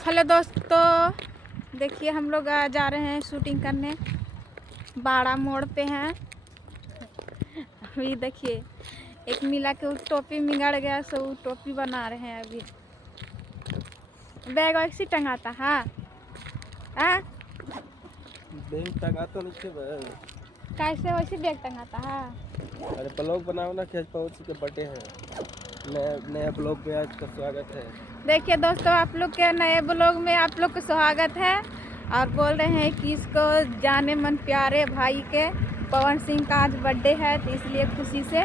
Hello दोस्तों, देखिए हम लोग जा रहे हैं शूटिंग करने। बाड़ा मोड़ पे हैं। अभी देखिए एक मिला के टोपी मिगड़ गया, सो वो टोपी बना रहे हैं। अभी बैग ऐसी टंगाता है। बैग टंगा तो नहीं थे। कैसे वैसे बैग टंगाता है? अरे ब्लॉग बनाओ ना, खेत पहुँच के बटे हैं। नया ब्लॉग में आज का स्वागत है। देखिए दोस्तों, आप लोग के नए ब्लॉग में आप लोग का स्वागत है। और बोल रहे हैं कि इसको जाने मन प्यारे भाई के पवन सिंह का आज बर्थडे है, तो इसलिए खुशी से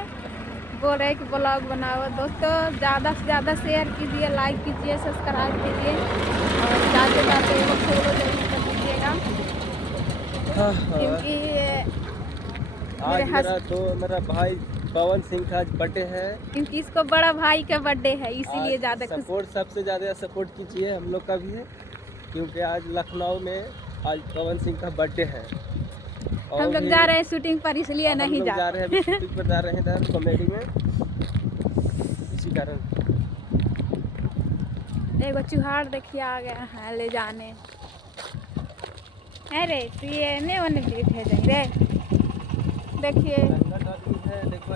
बोल रहे हैं कि ब्लॉग बनाओ। दोस्तों ज़्यादा से ज़्यादा शेयर कीजिए, लाइक कीजिए, सब्सक्राइब कीजिए और जाते जाते वो फॉलो जरूर कर दीजिएगा। क्योंकि आज मेरा भाई पवन सिंह का आज बर्थडे है। क्योंकि इसको बड़ा भाई का बर्थडे है, इसीलिए ज़्यादा सपोर्ट, सबसे ज़्यादा सपोर्ट कीजिए। हम लोग का भी है, क्योंकि आज लखनऊ में आज पवन सिंह का बर्थडे है। और हम लोग जा रहे हैं शूटिंग पर, इसलिए नहीं जा रहे हैं, शूटिंग पर जा रहे हैं इधर कॉमेडी में, इसी कारण। एगो चुहार देखिए आ गया है ले जाने। अरे तो ये नहीं होने भेजेंगे। देखिए है, देखो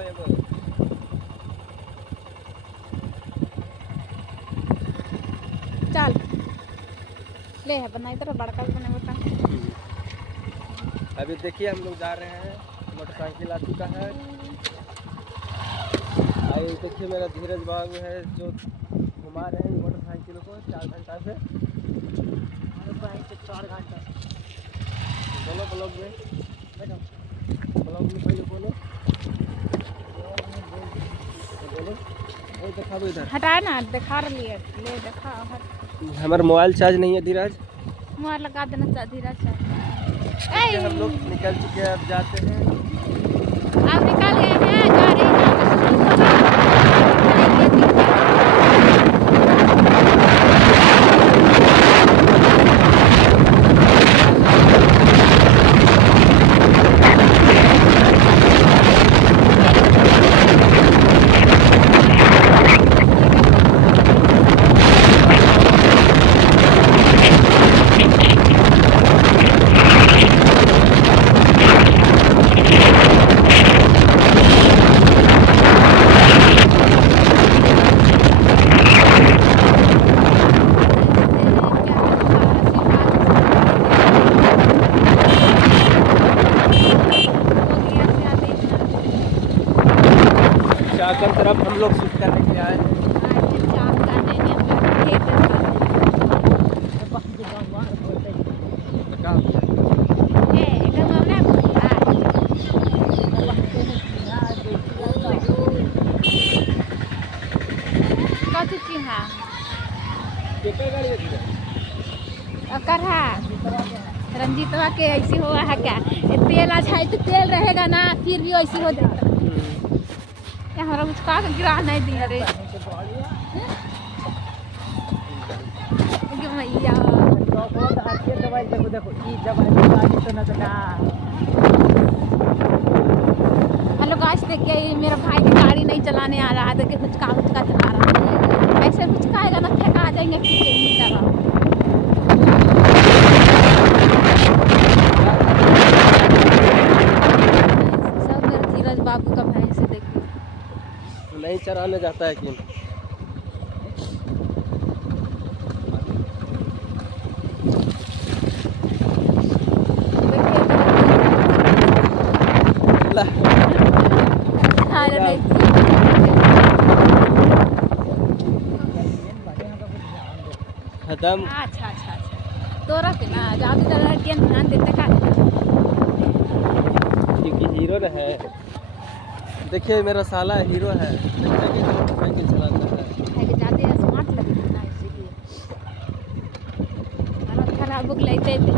चल ले है बना इधर बड़का बने बता। अभी देखिए हम लोग जा रहे हैं, मोटरसाइकिल आ चुका है। आइए देखिए मेरा धीरज बाबू है जो घुमा रहे हैं मोटरसाइकिल को 4 घंटा से। 4 घंटा बोलो ब्लॉग में पहले बोलो देखा इधर हटाए ना, दिखा रही है, ले दिखा। हमारा मोबाइल चार्ज नहीं है धीरज, मोबाइल लगा देना धीरज। हम लोग निकल चुके हैं, अब जाते हैं। आप निकल गए हैं, जा रहे हैं। चाकन तरफ हम लोग शूट करने के लिए आए हैं। रंजीतवा के ऐसी हुआ है क्या? तेल अच्छा है तो तेल रहेगा ना, फिर भी ऐसी हो जाता। हमारा मुझका गिरा नहीं दिया रे मैया। हेलो गाइस, देखिए मेरा भाई की गाड़ी नहीं चलाने आ रहा है, देखिए मुझका चला रहा है। ऐसे मुझकाएगा ना, फेंका जाएंगे पीछे की तरह। सब मेरे धीरज बाबू का भाई से देखिए नहीं चराने जाता है कि खत्म। अच्छा तो रख ना ज्यादा ध्यान देते का, क्योंकि हीरो न है। देखिए मेरा साला हीरो है, मोटरसाइकिल चलाता है। ज्यादा स्मार्ट लगता है, इसीलिए खराब बुक लेते थे।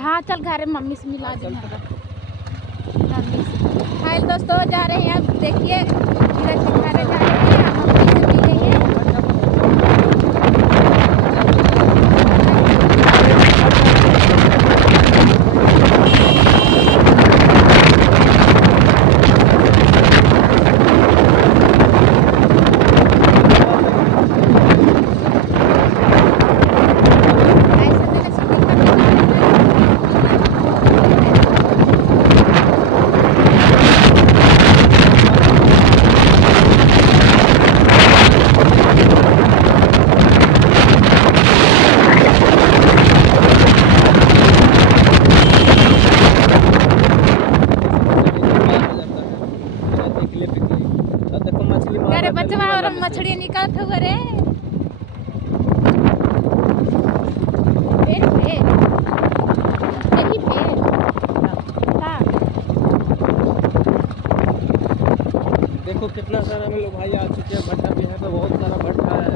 हाँ चल घर मम्मी से मिला दी मम्मी से। हाय दोस्तों, जा रहे हैं अब देखिए धीरज के घर जा रहे हैं, मम्मी से मिलेंगे। अरे बचवा और मछली निकाल हुआ रे पेड़ पे यही पे हाँ देखो कितना सारा हम लोग भाई आ चुके हैं। भट्टा भी यहाँ पे बहुत सारा भट्टा है।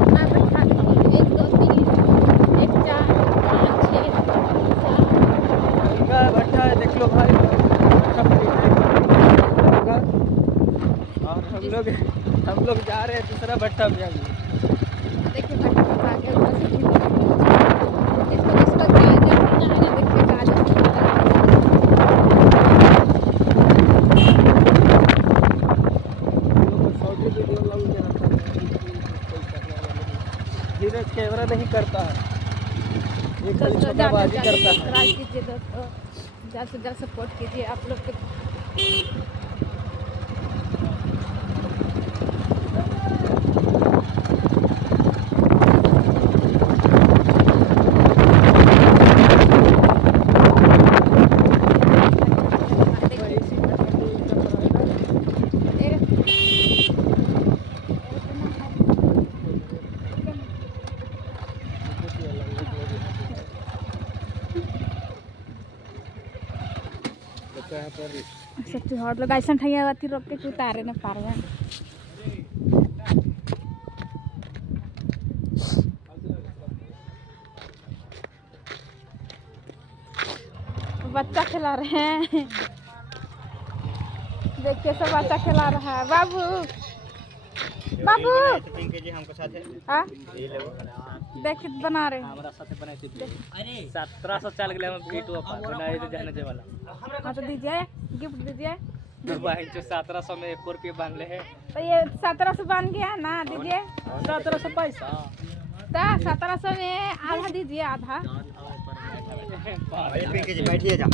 कितना भट्टा 1 2 3 1 4 5 6 इनका भट्टा है, देख लो भाई। भट्टा भी है। और हम लोग जा रहे हैं दूसरा भट्टा भी अभी। देखिए भट्टा पका के ऊपर से इसको गाजर नहीं आना देखिए गाजर धीरज कैमरा नहीं करता है, ये खाली दोस्तों छोटाबाजी करता है। सब्सक्राइब कीजिए दोस्तों, ज़्यादा से ज़्यादा सपोर्ट कीजिए आप लोग के। यहाँ पर सच्ची हॉट लोग ऐसा ठैया अथी रोक के उतारे न पारवे बच्चा खिला रहे हैं। देखिए सब बच्चा खिला रहा है। बाबू बाबू हमको साथ है हाँ ये ले देख बना रहे हैं। हमारा साथ बनाए थे। अरे 1700 गए हम वीडियो पर बनाए थे जाने दे वाला। हाँ तो दीजिए गिफ्ट दीजिए। भाई जो 1700 में 1 रुपये बांध ले है तो ये 1700 बन गया ना दीजिए। 1700 पैसा तो 1700 में आधा दीजिए आधा। बैठिए जा